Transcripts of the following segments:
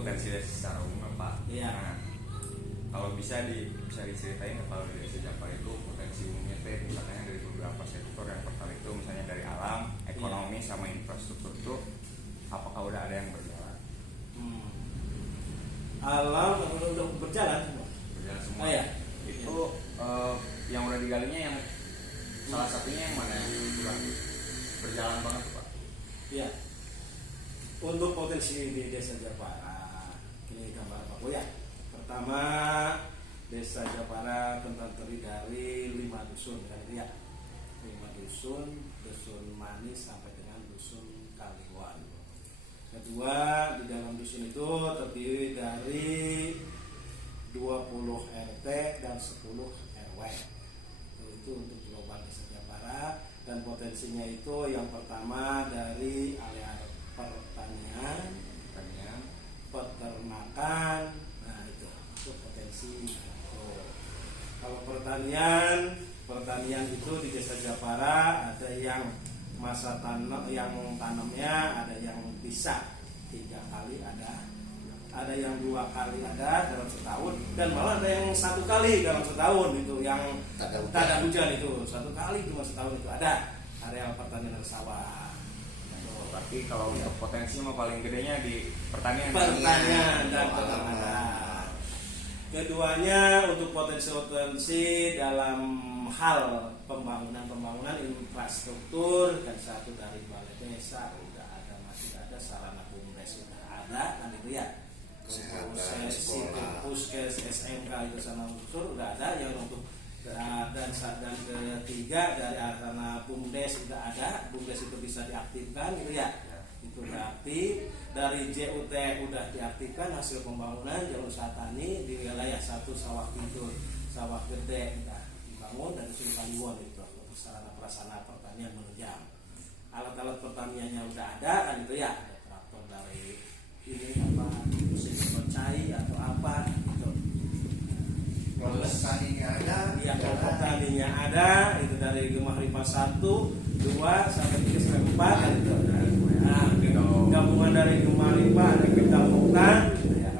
potensi desa secara umum Pak. Iya. Nah, kalau bisa diceritain kalau di desa Japar itu potensi umumnya teh misalnya dari beberapa sektor. Yang pertama itu misalnya dari alam, ekonomi sama infrastruktur itu apakah udah ada yang berjalan? Alam udah berjalan semua. Berjalan semua. Oh ya. Itu yang udah digalinya yang salah satunya yang mana yang udah berjalan banget Pak? Iya. Untuk potensi di desa Japara, ini gambar Pak ya. Pertama, desa Japara terdiri dari 5 dusun kan ya. 5 dusun, dusun Manis sampai dengan dusun Kaliwan. Kedua, di dalam dusun itu terdiri dari 20 RT dan 10 RW. Itu untuk global desa Japara. Dan potensinya itu yang pertama dari area pertanian, peternakan. Nah itu potensi. Kalau pertanian itu di desa Japara ada yang masa tanam, yang tanamnya ada yang bisa 3 kali ada yang 2 kali ada dalam setahun, dan malah ada yang 1 kali dalam setahun itu yang tak ada hujan itu 1 kali cuma setahun itu ada areal pertanian dan sawah. Berarti kalau untuk potensi mah paling gedenya di pertanian dan peternakan. Keduanya untuk potensi dalam hal pembangunan infrastruktur, kan satu dari balai desa udah ada, masih ada sarana bumdes sudah ada kan itu ya. Puskes, SMK itu sama unsur udah ada yang untuk dan ketiga dari sarana bumdes sudah ada, bumdes itu bisa diaktifkan gitu ya. Itu udah aktif. Dari JUT udah diaktifkan hasil pembangunan jalur usaha tani di wilayah 1 sawah pintur, sawah gede udah dibangun dan sudah Kaliwon itu untuk sarana prasarana pertanian menunjang. Alat-alat pertaniannya udah ada kan itu ya, ada traktor dari ini apa mesin pencai atau apa gitu. Kelompok taninya ada. Iya, kelompok taninya ada itu dari Gemah Ripa 1, 2 sampai 3 sampai 4 kan itu. Nah, gabungan dari Gemah Ripa ada kita bukan ya.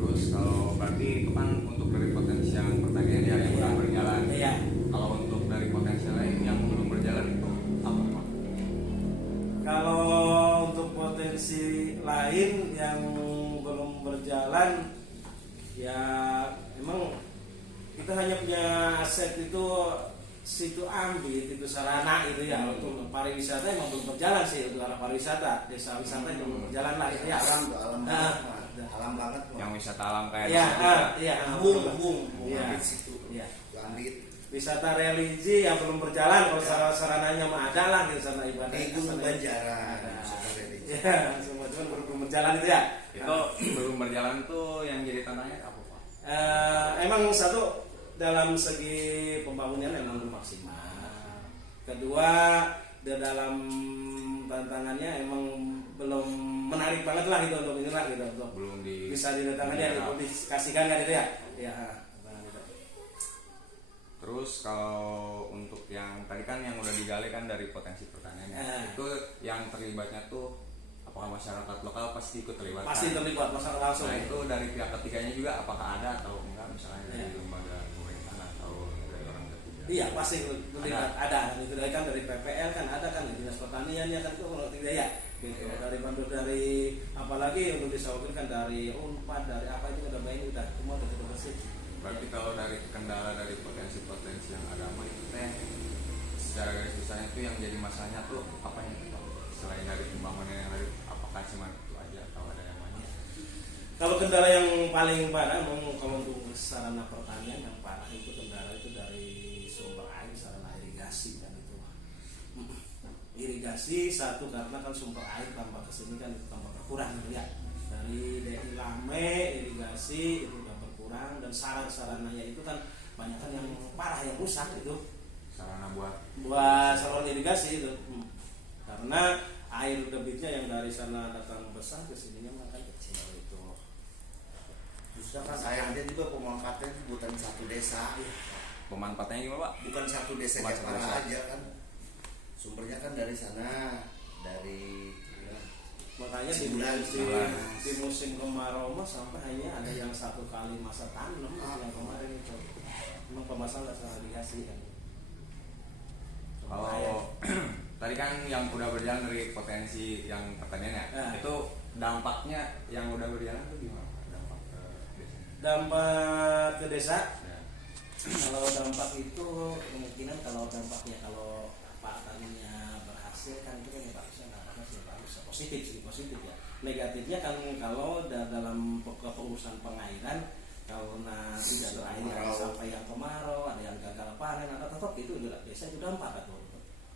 Terus kalau berarti itu kan untuk dari potensi yang pertanian ya yang udah berjalan. Iya. Kalau untuk dari potensi lain yang belum berjalan itu apa Pak? Kalau untuk potensi lain yang belum berjalan ya emang kita hanya punya aset itu situ Ambit itu sarana itu ya. Untuk pariwisata emang belum berjalan sih, untuk arah pariwisata desa wisata itu belum berjalan lah itu ya. Alam banget Yang wisata alam kayak bung ya. situ Ya. Ambit. Wisata religi yang belum berjalan, kalau sarananya mah ada lah gitu, sarana ibadah Gunung Banjaran ya, semua cuman belum berjalan itu ya. itu belum berjalan tuh yang jadi tantangannya apa Pak? Emang satu dalam segi pembangunan emang belum maksimal. Kedua di dalam tantangannya emang belum menarik banget lah gitu untuk ini lah gitu untuk Belum bisa didatangkan ya, dikasihkan kan itu ya. Ya. Terus kalau untuk yang tadi kan yang udah digali kan dari potensi pertaniannya, itu yang terlibatnya tuh apakah masyarakat lokal pasti ikut terlibat? Pasti terlibat masyarakat langsung. Nah itu dari pihak ketiganya juga apakah ada atau enggak, misalnya dari lembaga pemerintahan atau dari orang ketiga? Iya pasti terlibat ada. Itu dari kan dari PPL kan ada kan dinas pertanian ya kan itu orang ketiga ya. Gitu. Dari bantu dari apalagi untuk disawahkan kan dari Unpad dari apa itu udah banyak udah semua udah bersih. Berarti kalau dari kendala dari potensi-potensi yang agama itu teh secara garis besarnya itu yang jadi masalahnya tuh apa yang selain dari pembangunan yang lain, apakah cuma itu aja atau ada yang lain? Kalau kendala yang paling parah kalau untuk sarana pertanian yang parah itu kendala itu dari sumber air, sarana irigasi kan itu. Irigasi satu karena kan sumber air tambah kesini kan tambah berkurang gitu ya. Dari DI Lame irigasi itu udah berkurang dan sarananya itu kan banyak kan yang parah yang rusak itu. Sarana buat saluran irigasi itu. Karena air debitnya yang dari sana datang besar ke sininya makan kecil itu. Justru kan sayangnya juga pemanfaatnya itu bukan satu desa. pemanfaatannya gimana Pak? Bukan satu desa Bukan satu Japara desa aja kan. Sumbernya kan dari sana, dari Makanya Sebulan. di musim kemarau mah sampai hanya ada yang 1 kali masa tanam yang kemarin itu. Memang pemasaran salah dikasih kan. Kalau tadi kan yang udah berjalan dari potensi yang pertaniannya, itu dampaknya yang udah berjalan itu gimana? Dampak ke desa. Ya. Kalau dampak itu kemungkinan kalau dampaknya kalau Pak taninya berhasil kan itu kan ya bagusnya dampaknya sih bagus, positif ya. Negatifnya kan kalau dalam pengurusan pengairan karena tidak terair sampai yang kemarau, ada yang gagal panen, ada tetap itu desa itu dampak atau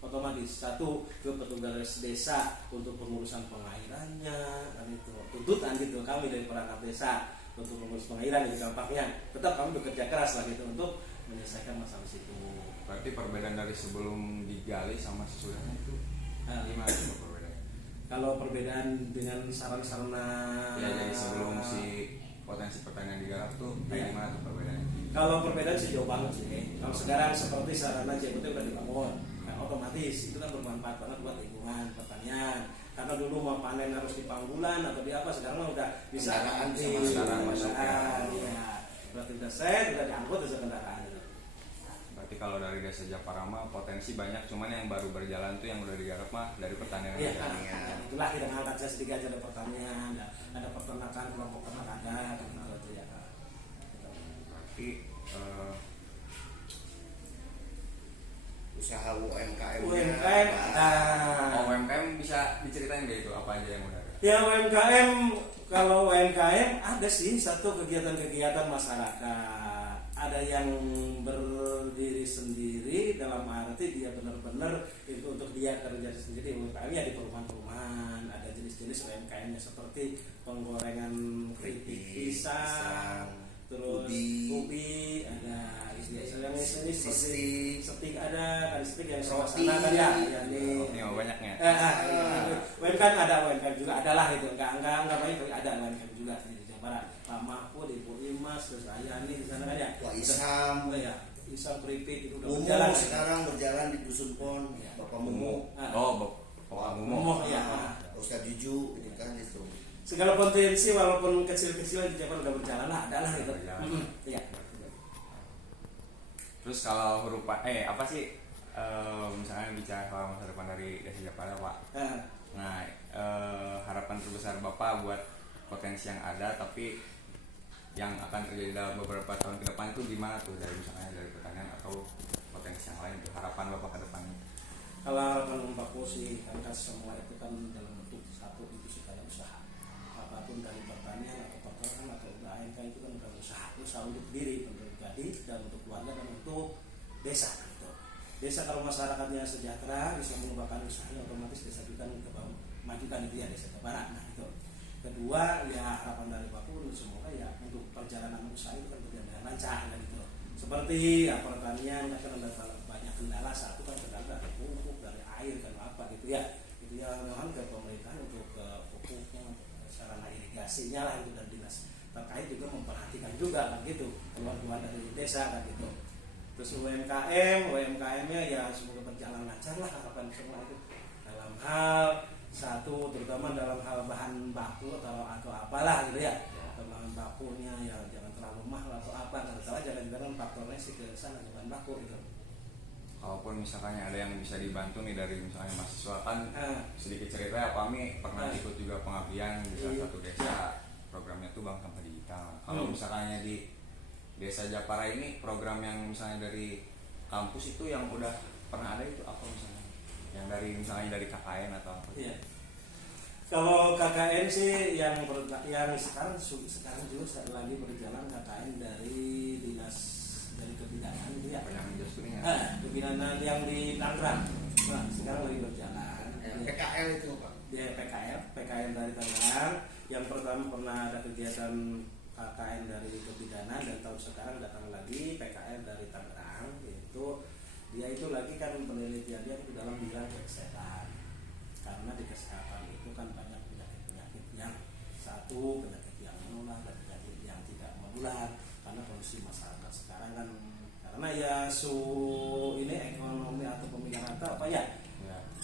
otomatis satu ke petugas desa untuk pengurusan pengairannya dan itu tuntutan gitu kami dari perangkat desa untuk mengurus pengairan jadi dampaknya tetap kami bekerja keras lah gitu untuk menyelesaikan masalah situ. Berarti perbedaan dari sebelum digali sama sesudahnya itu gimana itu perbedaannya? Kalau perbedaan dengan sarana-sarana Ya jadi sebelum si potensi pertanian digarap tuh kayak gimana tuh perbedaannya? Kalau perbedaan sih jauh banget sih. Kalau sekarang seperti sarana JBT udah dibangun, nah, otomatis itu kan bermanfaat banget buat lingkungan pertanian. Karena dulu mau panen harus di panggulan atau di apa, sekarang mah udah bisa anti kendaraan. Ya, berarti udah set, udah diangkut ke kendaraan. Berarti kalau dari desa Japarama potensi banyak, cuman yang baru berjalan tuh yang udah digarap mah dari pertanian. Iya, itulah kita ngangkat saya sedikit aja ada pertanian, ada peternakan, kelompok ternak ada, gitu ya. Berarti usaha UMKM. UMKM, UMKM bisa diceritain nggak itu apa aja yang udah ada? Ya UMKM, kalau UMKM ada sih satu kegiatan-kegiatan masyarakat. Ada yang berdiri sendiri dalam arti dia benar-benar itu untuk dia kerja sendiri. UMKM-nya di perumahan-perumahan. Ada jenis-jenis UMKM-nya seperti penggorengan keripik pisang, terus ubi, ada istilahnya seperti stik ada stik yang roti kan ya di banyaknya. UMKM ada UMKM juga adalah itu enggak banyak tapi ada UMKM juga di Jawa Barat. Pak Mahfud, Ibu Imas, terus Ayani di sana kan ya. Wah Isam, Isam keripik itu udah Mumu berjalan sekarang berjalan di Dusun Pon, Bapak Mumu. Bapak Mumu. Ya. Ustaz Juju itu kan itu. Segala potensi walaupun kecil-kecilan di Jawa Barat udah berjalan lah, adalah itu. Iya. Terus kalau huruf apa sih misalnya bicara soal masa depan dari desa Japara Pak? Nah harapan terbesar Bapak buat potensi yang ada tapi yang akan terjadi dalam beberapa tahun ke depan itu gimana tuh dari misalnya dari pertanian atau potensi yang lain tuh harapan Bapak ke depannya? Kalau harapan Bapak sih kan semua itu kan dalam bentuk satu itu supaya usaha apapun dari pertanian atau peternakan atau AMK itu kan bukan usaha untuk diri pribadi dan untuk keluarga dan untuk desa gitu. Desa kalau masyarakatnya sejahtera bisa mengembangkan usahanya otomatis desa kita majukan itu ya desa Jawa. Nah itu. Kedua ya harapan dari Bapak semoga ya untuk perjalanan usaha itu kan berjalan dengan lancar kan gitu. Seperti ya pertanian kan ada banyak kendala satu kan kendala dari pupuk dari air kan apa gitu ya. Itu ya memang ke pemerintahan untuk pupuknya sarana irigasinya lah itu dan dinas terkait juga memperhatikan juga kan gitu keluar dari desa kan gitu. Terus UMKM-nya ya semoga berjalan lancar lah harapan semua itu dalam hal satu terutama dalam hal bahan baku atau apalah gitu ya. Bahan bakunya ya jangan terlalu mahal atau apa nggak salah jangan faktornya sih ke sana bahan baku gitu. Kalaupun misalnya ada yang bisa dibantu nih dari misalnya mahasiswa kan sedikit cerita ya kami pernah ikut juga pengabdian di salah satu desa programnya tuh Bank Sampah Digital. Kalau misalnya di desa Japara ini program yang misalnya dari kampus itu yang udah pernah ada itu apa misalnya yang dari misalnya dari KKN atau apa? Iya. Kalau KKN sih yang sekarang juga lagi berjalan KKN dari dinas dari kebidanan itu ya. Kebidanan yang di Tangerang. Nah, sekarang lagi berjalan. PKL itu Pak. Ya PKL dari Tangerang. Yang pertama pernah ada kegiatan KKN dari kebidanan dan tahun sekarang datang lagi PKL dari Tangerang yaitu dia itu lagi kan penelitiannya itu dalam bidang kesehatan karena di kesehatan itu kan banyak penyakit yang satu penyakit yang menular dan penyakit yang tidak menular karena kondisi masyarakat sekarang kan karena ya ini ekonomi atau pemilihan rata apa ya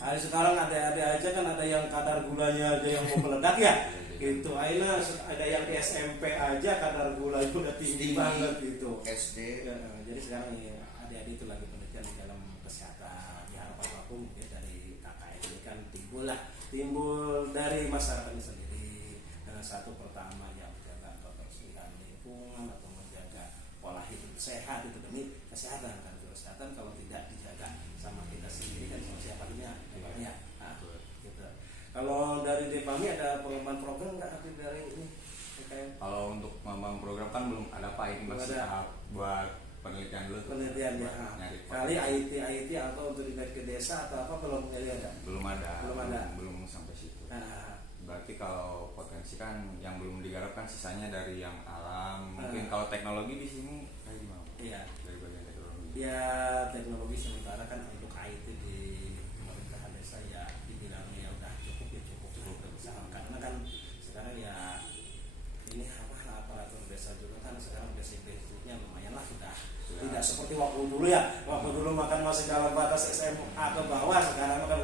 Hari sekarang ada aja kan ada yang kadar gulanya aja yang mau meledak ya. Gitu. Aina ada yang di SMP aja kadar gulanya udah tinggi banget gitu. SD. Ya, jadi sekarang ya, adik-adik itu lagi penelitian di dalam kesehatan. Ya apapun ya dari KKN ini kan timbul dari masyarakatnya sendiri. Dengan satu pertama yang menjaga kebersihan lingkungan atau menjaga pola hidup sehat itu demi kesehatan kan. Kesehatan kalau tidak dijaga sama kita sendiri kan sama siapanya ya. Nah, gitu. Kalau dari Depami ada pengembangan program nggak nanti dari ini? Kalau untuk mengembang program kan belum ada Pak, ini masih tahap buat penelitian dulu. Penelitian ya. Nyari Kali IT atau untuk invite ke desa atau apa belum ada? Belum ada. Belum sampai situ. Nah, Berarti kalau potensi kan yang belum digarap kan sisanya dari yang alam. Mungkin kalau teknologi di sini kayak gimana? iya. Dari bagian teknologi. Ya teknologi sementara kan untuk IT di pemerintahan desa ya dibilangnya ya udah cukup karena kan sekarang ya ini aparatur desa juga kan sekarang basicnya lumayan lah sudah tidak seperti waktu dulu ya. Waktu dulu makan masih dalam batas SMA ke bawah, sekarang kan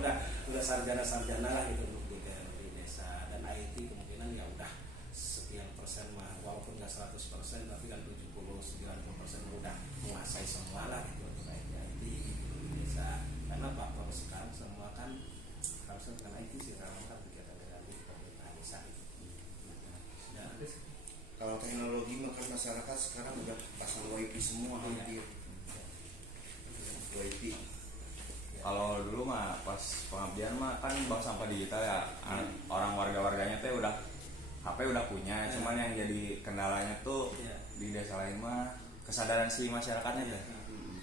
udah sarjana lah gitu di desa. Dan IT kemungkinan ya udah sekian persen mah, walaupun nggak 100% tapi kan 70-90% udah menguasai semua lah gitu untuk IT di desa. Karena faktor sekarang semua kan harusnya bukan IT sih, sekarang kan kegiatan dari pemerintahan desa itu. Kalau teknologi makan masyarakat sekarang udah pasang WiFi semua hampir. WiFi. Kalau dulu mah pas pengabdian mah kan bank sampah digital ya, orang warga-warganya teh udah HP udah punya, cuman yang jadi kendalanya tuh di desa lain mah kesadaran si masyarakatnya teh.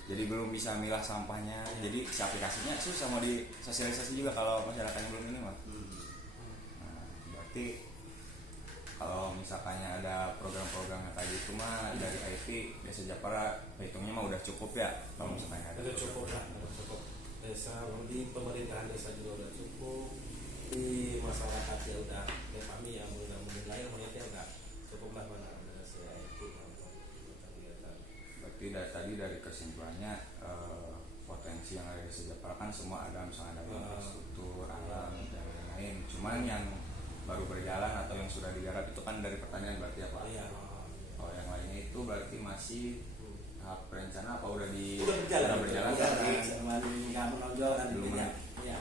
Jadi belum bisa milah sampahnya, jadi si aplikasinya susah mau disosialisasi juga kalau masyarakatnya belum ini mah. Nah, berarti kalau misalkannya ada program-program yang kayak gitu mah dari IT Desa Japara hitungnya mah udah cukup ya. Kalau misalkannya ada udah cukup lah, udah cukup. Desa di pemerintahan desa juga udah cukup, di masyarakat ya udah kami yang udah menilai monyetnya udah cukup lah mana ada IT kegiatan. Berarti tadi dari kesimpulannya potensi yang ada di Desa Japara kan semua ada, misalnya ada infrastruktur, alam dan lain-lain. Cuman yang baru berjalan atau yang sudah digarap itu kan dari pertanian berarti ya Pak. Iya. Kalau yang lainnya itu berarti masih tahap rencana apa udah berjalan tapi nggak menonjol kan belum ya. Iya.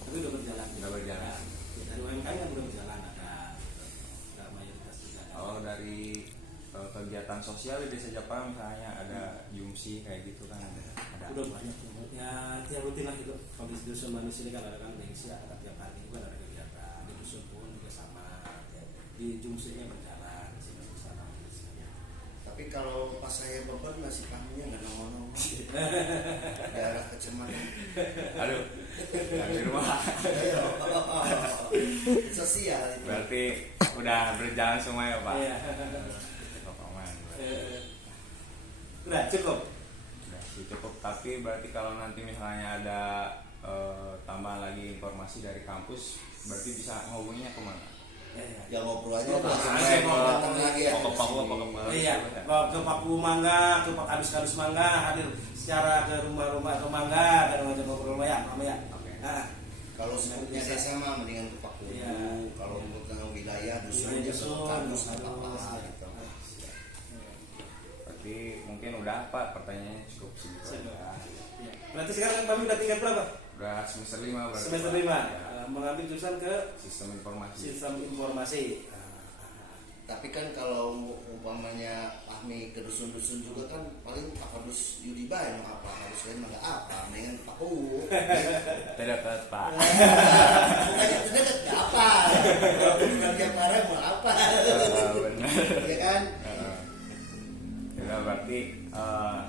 Tapi udah berjalan. Udah berjalan. Ya, dari UMKM kan udah berjalan ada mayoritas juga. Kalau dari kegiatan sosial di Desa Japara misalnya ada Jumsi kayak gitu kan ada. Udah banyak ya tiap rutin lah gitu. Kalau di dusun manusia ini kan ada kan Lengsi, ada tiap hari juga ada kegiatan di dusun pun juga sama ya. Di Jumsinya berjalan di sana. Tapi kalau pas saya beban masih kaminya nggak nongol-nongol. Daerah kecematan. Aduh, yang di rumah. Sosial itu. Berarti udah berjalan semua ya Pak. Iya. Cukup aman. Udah cukup. Udah sih cukup. Tapi berarti kalau nanti misalnya ada tambahan lagi informasi dari kampus, berarti bisa ngobonginya kemana? Ya ngobrol aja Ngobrol langsung aja, datang lagi ya. Ke Paku apa ke Iya, ke Paku Mangga, ke Pak Kadus Mangga, hadir secara ke rumah-rumah ke Mangga, dan ngajak ngobrol ya, Mama ya. Oke. Nah, Kalau sebutnya desa mah mendingan ke Paku. Iya. Kalau untuk wilayah dusun Wilayah ya dusun, ke Kadus Kadus, apa gitu. Berarti mungkin udah Pak, pertanyaannya cukup segitu Cukup. aja. ya. Berarti sekarang kami udah tingkat berapa? Udah semester 5 berarti. Semester Pak. 5. Ya. Mengambil jurusan ke Sistem informasi. sistem informasi. Tapi kan kalau umpamanya Ahmi ke dusun-dusun juga kan paling harus Yudi Bay mau apa, harus lain mah nggak apa, mendingan Paku. Tidak Pak. Bukannya itu dekat nggak apa, bukan tiap hari mau apa, Benar. ya kan? Ya berarti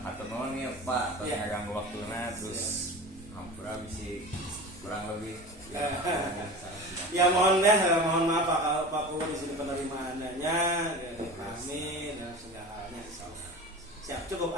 atur nuhun nih Pak, terus Iya. ngaganggu waktunya terus hampura bisa kurang lebih. Ya mohon maaf Pak Paku di sini penerimaannya dari kami dan segalanya. Siap cukup